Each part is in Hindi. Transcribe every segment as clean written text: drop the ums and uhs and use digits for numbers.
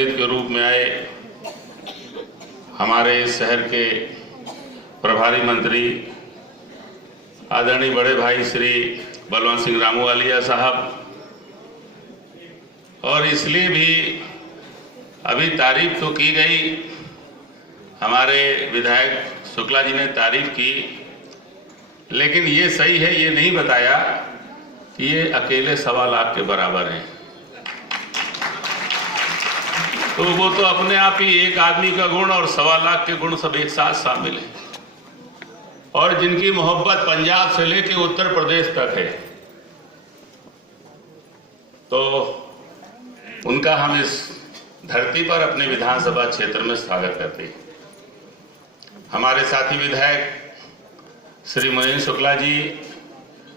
अतिथि के रूप में आए हमारे इस शहर के प्रभारी मंत्री आदरणीय बड़े भाई श्री बलवंत सिंह रामूवालिया साहब, और इसलिए भी अभी तारीफ तो की गई, हमारे विधायक शुक्ला जी ने तारीफ की, लेकिन ये सही है, ये नहीं बताया कि ये अकेले 1.25 लाख के बराबर हैं। तो वो तो अपने आप ही एक आदमी का गुण और 1.25 लाख के गुण सब एक साथ शामिल हैं, और जिनकी मोहब्बत पंजाब से लेकर उत्तर प्रदेश तक है, तो उनका हम इस धरती पर अपने विधानसभा क्षेत्र में स्वागत करते हैं। हमारे साथी विधायक श्री मनीष शुक्ला जी,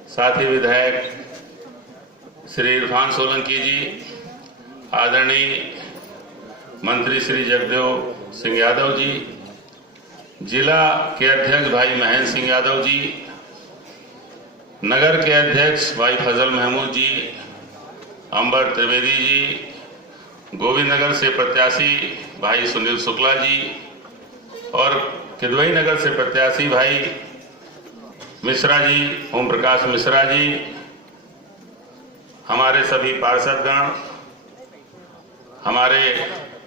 साथी विधायक श्री इरफान सोलंकी जी, आदरणीय मंत्री श्री जगदेव सिंह यादव जी, जिला के अध्यक्ष भाई महेंद्र सिंह यादव जी, नगर के अध्यक्ष भाई फजल महमूद जी, अंबर त्रिवेदी जी, गोविंद नगर से प्रत्याशी भाई सुनील शुक्ला जी, और किदवई नगर से प्रत्याशी भाई मिश्रा जी, ओम प्रकाश मिश्रा जी, हमारे सभी पार्षदगण, हमारे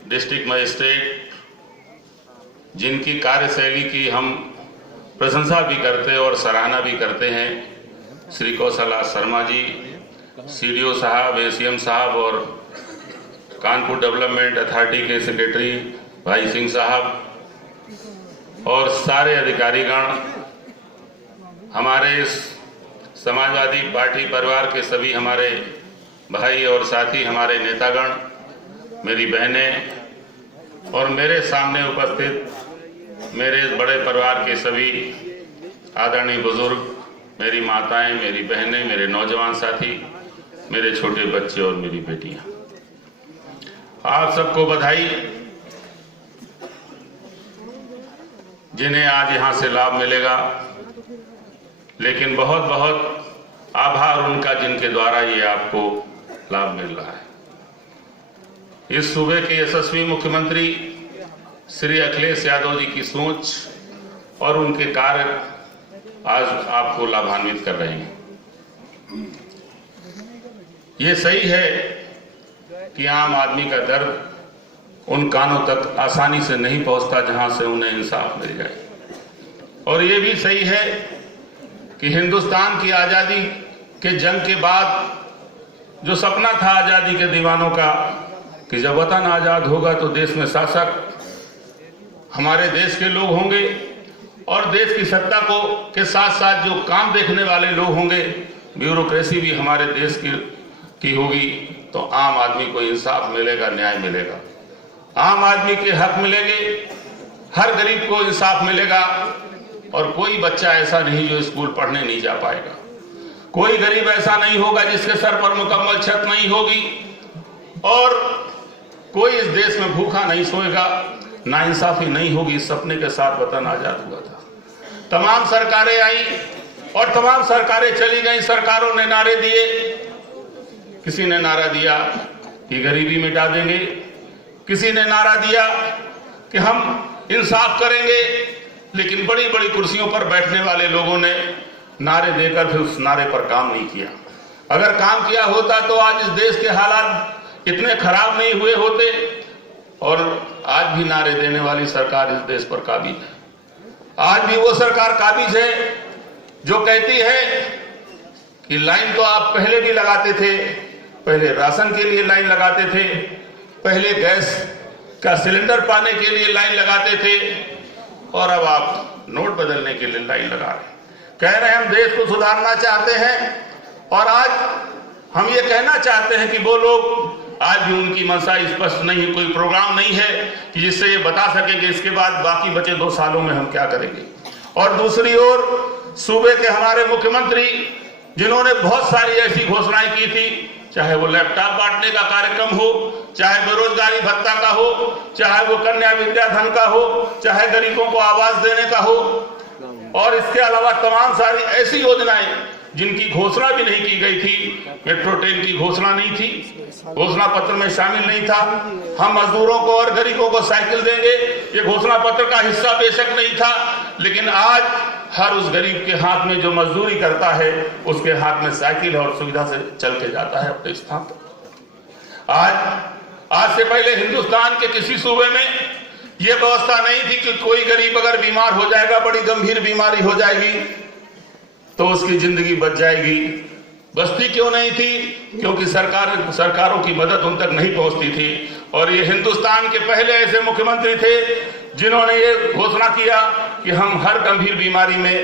डिस्ट्रिक्ट मजिस्ट्रेट, जिनकी कार्यशैली की हम प्रशंसा भी करते हैं और सराहना भी करते हैं, श्री कौशल शर्मा जी, सीडीओ साहब, एसीएम साहब, और कानपुर डेवलपमेंट अथॉरिटी के सेक्रेटरी भाई सिंह साहब, और सारे अधिकारीगण, हमारे समाजवादी पार्टी परिवार के सभी हमारे भाई और साथी, हमारे नेतागण, मेरी बहनें, और मेरे सामने उपस्थित मेरे बड़े परिवार के सभी आदरणीय बुजुर्ग, मेरी माताएं, मेरी बहनें, मेरे नौजवान साथी, मेरे छोटे बच्चे और मेरी बेटियां, आप सबको बधाई, जिन्हें आज यहां से लाभ मिलेगा, लेकिन बहुत बहुत आभार उनका जिनके द्वारा ये आपको लाभ मिल रहा है। इस सूबे के यशस्वी मुख्यमंत्री श्री अखिलेश यादव जी की सोच और उनके कार्य आज आपको लाभान्वित कर रहे हैं। ये सही है कि आम आदमी का दर्द उन कानों तक आसानी से नहीं पहुंचता जहां से उन्हें इंसाफ मिल जाए, और ये भी सही है कि हिंदुस्तान की आज़ादी के जंग के बाद जो सपना था आज़ादी के दीवानों का कि जब वतन आज़ाद होगा तो देश में शासक हमारे देश के लोग होंगे, और देश की सत्ता को के साथ साथ जो काम देखने वाले लोग होंगे, ब्यूरोक्रेसी भी हमारे देश की होगी, तो आम आदमी को इंसाफ मिलेगा, न्याय मिलेगा, आम आदमी के हक मिलेंगे, हर गरीब को इंसाफ मिलेगा, और कोई बच्चा ऐसा नहीं जो स्कूल पढ़ने नहीं जा पाएगा, कोई गरीब ऐसा नहीं होगा जिसके सर पर मुकम्मल छत नहीं होगी, और कोई इस देश में भूखा नहीं सोएगा, नाइंसाफी नहीं होगी। इस सपने के साथ वतन आजाद हुआ था। तमाम सरकारें आई और तमाम सरकारें चली गई, सरकारों ने नारे दिए, किसी ने नारा दिया कि गरीबी मिटा देंगे, किसी ने नारा दिया कि हम इंसाफ करेंगे, लेकिन बड़ी बड़ी कुर्सियों पर बैठने वाले लोगों ने नारे देकर फिर उस नारे पर काम नहीं किया। अगर काम किया होता तो आज इस देश के हालात इतने खराब नहीं हुए होते, और आज भी नारे देने वाली सरकार इस देश पर काबिज है। आज भी वो सरकार काबिज है जो कहती है कि लाइन तो आप पहले भी लगाते थे, पहले राशन के लिए लाइन लगाते थे, पहले गैस का सिलेंडर पाने के लिए लाइन लगाते थे, और अब आप नोट बदलने के लिए लाइन लगा रहे हैं। कह रहे हैं हम देश को सुधारना चाहते हैं, और आज हम ये कहना चाहते हैं कि वो लोग, आज भी उनकी मंशा स्पष्ट नहीं है, कोई प्रोग्राम नहीं है कि जिससे ये बता सके कि इसके बाद बाकी बचे 2 सालों में हम क्या करेंगे। और दूसरी ओर सूबे के हमारे मुख्यमंत्री, जिन्होंने बहुत सारी ऐसी घोषणाएं की थी, चाहे वो लैपटॉप बांटने का कार्यक्रम हो, चाहे बेरोजगारी भत्ता का हो, चाहे वो कन्या विद्याधन का हो, चाहे गरीबों को आवास देने का हो, और इसके अलावा तमाम सारी ऐसी योजनाएं जिनकी घोषणा भी नहीं की गई थी, मेट्रो ट्रेन की घोषणा नहीं थी, घोषणा पत्र में शामिल नहीं था। हम मजदूरों को और गरीबों को साइकिल देंगे, ये घोषणा पत्र का हिस्सा बेशक नहीं था, लेकिन आज हर उस गरीब के हाथ में जो मजदूरी करता है उसके हाथ में साइकिल और सुविधा से चल के जाता है अपने स्थान पर। आज से पहले हिंदुस्तान के किसी सूबे में यह व्यवस्था नहीं थी कि कोई गरीब अगर बीमार हो जाएगा, बड़ी गंभीर बीमारी हो जाएगी तो उसकी जिंदगी बच जाएगी। बचती क्यों नहीं थी? क्योंकि सरकारों की मदद उन तक नहीं पहुंचती थी। और ये हिंदुस्तान के पहले ऐसे मुख्यमंत्री थे जिन्होंने ये घोषणा किया कि हम हर गंभीर बीमारी में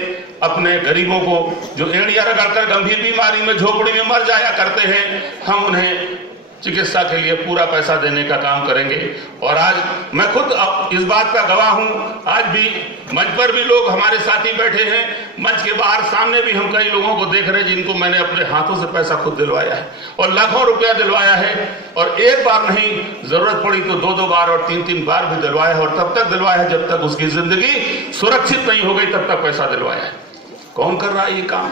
अपने गरीबों को, जो एड़ियां रगड़कर गंभीर बीमारी में झोपड़ी में मर जाया करते हैं, हम उन्हें चिकित्सा के लिए पूरा पैसा देने का काम करेंगे। और आज मैं खुद इस बात का गवाह हूं। आज भी मंच पर भी लोग हमारे साथी बैठे हैं, मंच के बाहर सामने भी हम कई लोगों को देख रहे हैं जिनको मैंने अपने हाथों से पैसा खुद दिलवाया है और लाखों रुपया दिलवाया है। और एक बार नहीं, जरूरत पड़ी तो 2-2 बार और 3-3 बार भी दिलवाया है। और तब तक दिलवाया है जब तक उसकी जिंदगी सुरक्षित नहीं हो गई, तब तक पैसा दिलवाया है। कौन कर रहा है ये काम?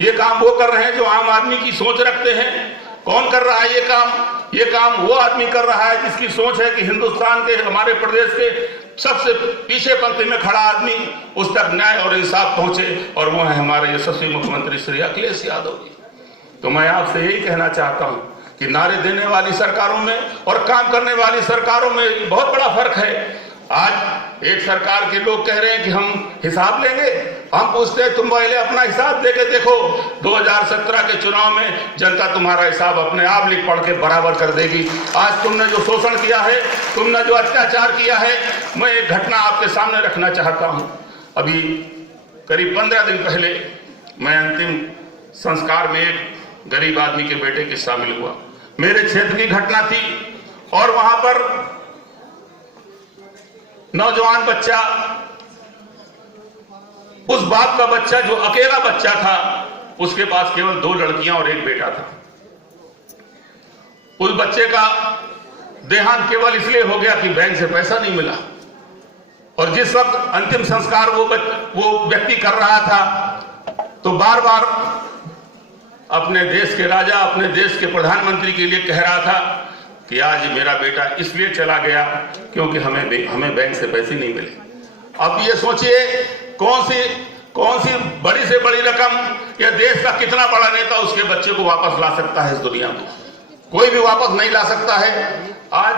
ये काम वो कर रहे हैं जो आम आदमी की सोच रखते हैं। कौन कर रहा है ये काम? ये काम वो आदमी कर रहा है जिसकी सोच है कि हिंदुस्तान के, हमारे प्रदेश के सबसे पीछे पंक्ति में खड़ा आदमी उस तक न्याय और इंसाफ पहुंचे, और वो है हमारे यशस्वी मुख्यमंत्री श्री अखिलेश यादव जी। तो मैं आपसे यही कहना चाहता हूं कि नारे देने वाली सरकारों में और काम करने वाली सरकारों में बहुत बड़ा फर्क है। आज एक सरकार के लोग कह रहे हैं कि हम हिसाब लेंगे। हम पूछते हैं तुम पहले अपना हिसाब देके देखो। 2017 के चुनाव में जनता तुम्हारा हिसाब अपने आप लिख पढ़ के बराबर कर देगी। आज तुमने जो शोषण किया है, तुमने जो अत्याचार किया है, मैं एक घटना आपके सामने रखना चाहता हूं। अभी करीब 15 दिन पहले मैं अंतिम संस्कार में एक गरीब आदमी के बेटे के शामिल हुआ। मेरे क्षेत्र की घटना थी और वहां पर नौजवान बच्चा, उस बाप का बच्चा जो अकेला बच्चा था, उसके पास केवल 2 लड़कियां और 1 बेटा था। उस बच्चे का देहांत केवल इसलिए हो गया कि बैंक से पैसा नहीं मिला। और जिस वक्त अंतिम संस्कार वो व्यक्ति कर रहा था तो बार बार अपने देश के राजा, अपने देश के प्रधानमंत्री के लिए कह रहा था कि आज मेरा बेटा इसलिए चला गया क्योंकि हमें बैंक से पैसे नहीं मिले। अब ये सोचिए कौन सी बड़ी से बड़ी रकम या देश का कितना बड़ा नेता उसके बच्चे को वापस ला सकता है? इस दुनिया में कोई भी वापस नहीं ला सकता है। आज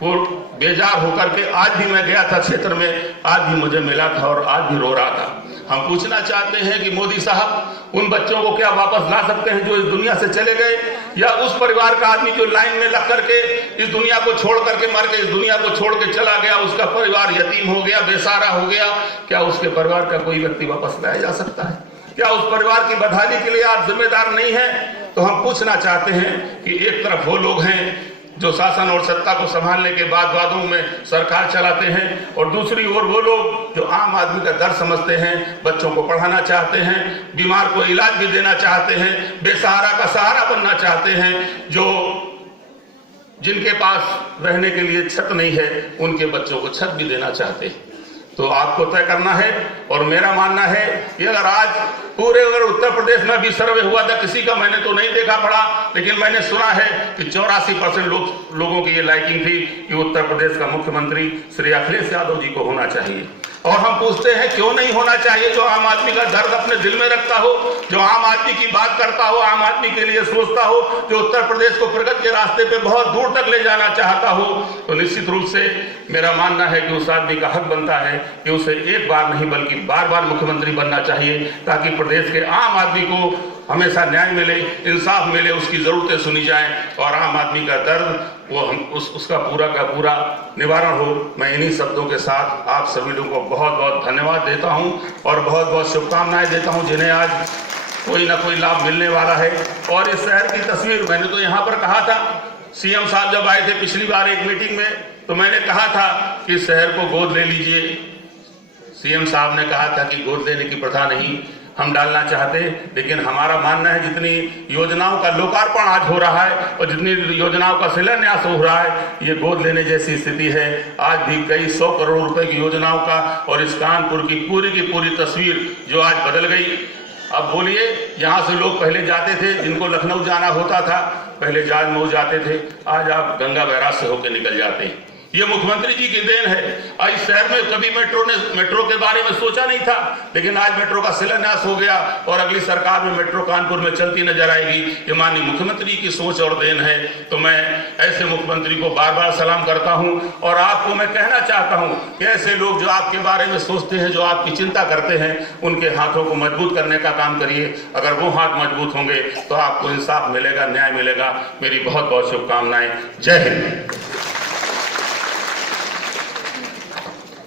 वो बेजार होकर के, आज भी मैं गया था क्षेत्र में, आज भी मुझे मिला था और आज भी रो रहा था। हम पूछना चाहते हैं कि मोदी साहब उन बच्चों को क्या वापस ला सकते हैं जो इस दुनिया से चले गए, या उस परिवार का आदमी जो लाइन में लग करके इस दुनिया को छोड़ करके मर के इस दुनिया को छोड़ के चला गया, उसका परिवार यतीम हो गया, बेसहारा हो गया, क्या उसके परिवार का कोई व्यक्ति वापस लाया जा सकता है? क्या उस परिवार की बदहाली के लिए आप जिम्मेदार नहीं है? तो हम पूछना चाहते हैं कि एक तरफ वो लोग हैं जो शासन और सत्ता को संभालने के बाद वादों में सरकार चलाते हैं, और दूसरी ओर वो लोग जो आम आदमी का दर्द समझते हैं, बच्चों को पढ़ाना चाहते हैं, बीमार को इलाज भी देना चाहते हैं, बेसहारा का सहारा बनना चाहते हैं, जिनके पास रहने के लिए छत नहीं है उनके बच्चों को छत भी देना चाहते हैं। तो आपको तय करना है। और मेरा मानना है कि अगर उत्तर प्रदेश में भी सर्वे हुआ था, किसी का मैंने तो नहीं देखा पड़ा, लेकिन मैंने सुना है कि 84% लोगों की ये लाइकिंग थी कि उत्तर प्रदेश का मुख्यमंत्री श्री अखिलेश यादव जी को होना चाहिए। और हम पूछते हैं क्यों नहीं होना चाहिए? जो आम आदमी का दर्द अपने दिल में रखता हो, जो आम आदमी की बात करता हो, आम आदमी के लिए सोचता हो, जो उत्तर प्रदेश को प्रगति के रास्ते पे बहुत दूर तक ले जाना चाहता हो, तो निश्चित रूप से मेरा मानना है कि उस आदमी का हक बनता है कि उसे एक बार नहीं बल्कि बार बार मुख्यमंत्री बनना चाहिए, ताकि प्रदेश के आम आदमी को हमेशा न्याय मिले, इंसाफ मिले, उसकी जरूरतें सुनी जाएं और आम आदमी का दर्द उसका पूरा का पूरा निवारण हो। मैं इन्हीं शब्दों के साथ आप सभी लोगों को बहुत बहुत धन्यवाद देता हूं और बहुत बहुत शुभकामनाएं देता हूं, जिन्हें आज कोई ना कोई लाभ मिलने वाला है। और इस शहर की तस्वीर मैंने तो यहाँ पर कहा था, सीएम साहब जब आए थे पिछली बार एक मीटिंग में, तो मैंने कहा था कि शहर को गोद ले लीजिए। सीएम साहब ने कहा था कि गोद लेने की प्रथा नहीं हम डालना चाहते, लेकिन हमारा मानना है जितनी योजनाओं का लोकार्पण आज हो रहा है और जितनी योजनाओं का शिलान्यास हो रहा है, ये गोद लेने जैसी स्थिति है। आज भी कई 100 करोड़ रुपए की योजनाओं का और इस कानपुर की पूरी तस्वीर जो आज बदल गई। अब बोलिए, यहाँ से लोग पहले जाते थे, जिनको लखनऊ जाना होता था पहले जाजमऊ जाते थे, आज आप गंगा बैराज से होकर निकल जाते हैं। ये मुख्यमंत्री जी की देन है। आज शहर में कभी मेट्रो के बारे में सोचा नहीं था, लेकिन आज मेट्रो का शिलान्यास हो गया और अगली सरकार में मेट्रो कानपुर में चलती नजर आएगी। ये माननीय मुख्यमंत्री की सोच और देन है। तो मैं ऐसे मुख्यमंत्री को बार बार सलाम करता हूं और आपको मैं कहना चाहता हूं कि ऐसे लोग जो आपके बारे में सोचते हैं, जो आपकी चिंता करते हैं, उनके हाथों को मजबूत करने का काम करिए। अगर वो हाथ मजबूत होंगे तो आपको इंसाफ मिलेगा, न्याय मिलेगा। मेरी बहुत बहुत शुभकामनाएं। जय हिंद।